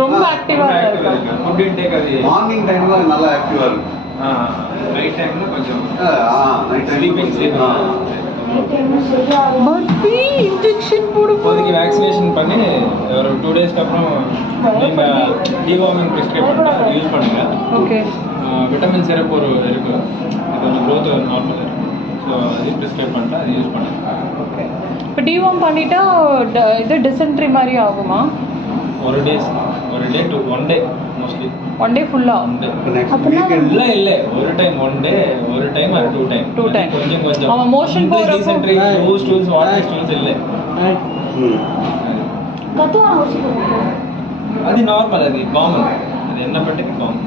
ரொம்ப ஆக்டிவா இருக்கு. Food intake அது மார்னிங் டைம்ல நல்லா ஆக்டிவா இருக்கும். நைட் டைம்ல கொஞ்சம் night time sleeping barfi injection போடு. இப்போதைக்கு வேக்சினேஷன் பண்ணி ஒரு 2 டேஸ்க்கு அப்புறம் நீங்கள் டிவார்மிங் ப்ரிஸ்கிரைப் பண்ணிட்டு யூஸ் பண்ணுங்க. ஓகே. விட்டமின் சிரப் ஒரு இருக்கு, அதோட க்ரோத் நார்மல் இருக்கு. ஸோ அதையும் ப்ரிஸ்கிரைப் பண்ணிட்டு அதை யூஸ் பண்ணுங்க. ஓகே. இப்போ டிவார்ம் பண்ணிட்டா இது டிசென்ட்ரி மாதிரி ஆகுமா? ஒரு டே டு 1 டே மோஸ்ட்லி. 1 டே ஃபுல்லா? நெக்ஸ்ட் வீக்கெண்ட் இல்லை ஒரு டைம் 1 டே, ஒரு டைம் அது 2 டைம். 2 டைம் கொஞ்சம் கொஞ்சம் அவன் மோஷன் போறப்போ dysentery loose stools water stools இல்லை. அது நார்மல், அது காமன், அது என்ன பட்டுக்கு காமன்.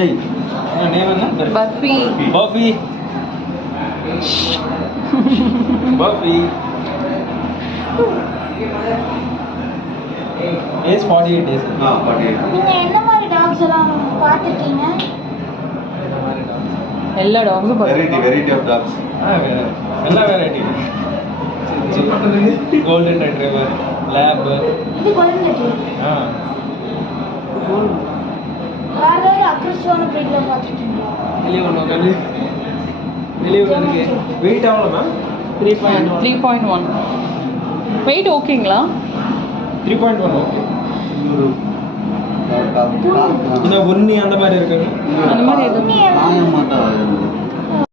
ஏய் நேம் என்ன? பர்ஃபி. Barfi Barfi age 48 days. 48. நீங்க என்ன மாதிரி டாக்ஸ் எல்லாம் பார்த்துருக்கீங்க? எல்லா டாக்ஸும் வெரைட்டி ஆஃப் டாக்ஸ். எல்லா வெரைட்டி. Golden retriever, lab. இது கோல்டன் ரெட்ரீவர். வேற ஏதாவது அக்ரெசிவான பிரீட்ல பார்த்துருக்கீங்களா? வெளியே ஒன்று வெயிட் ஆகல மேம். 3.1 வெயிட் ஓகேங்களா? 3.1 ஓகே. டாக் இன்னும் ஒன்று அந்த மாதிரி இருக்குங்க. அந்த மாதிரி எதுவும் மாட்டாது.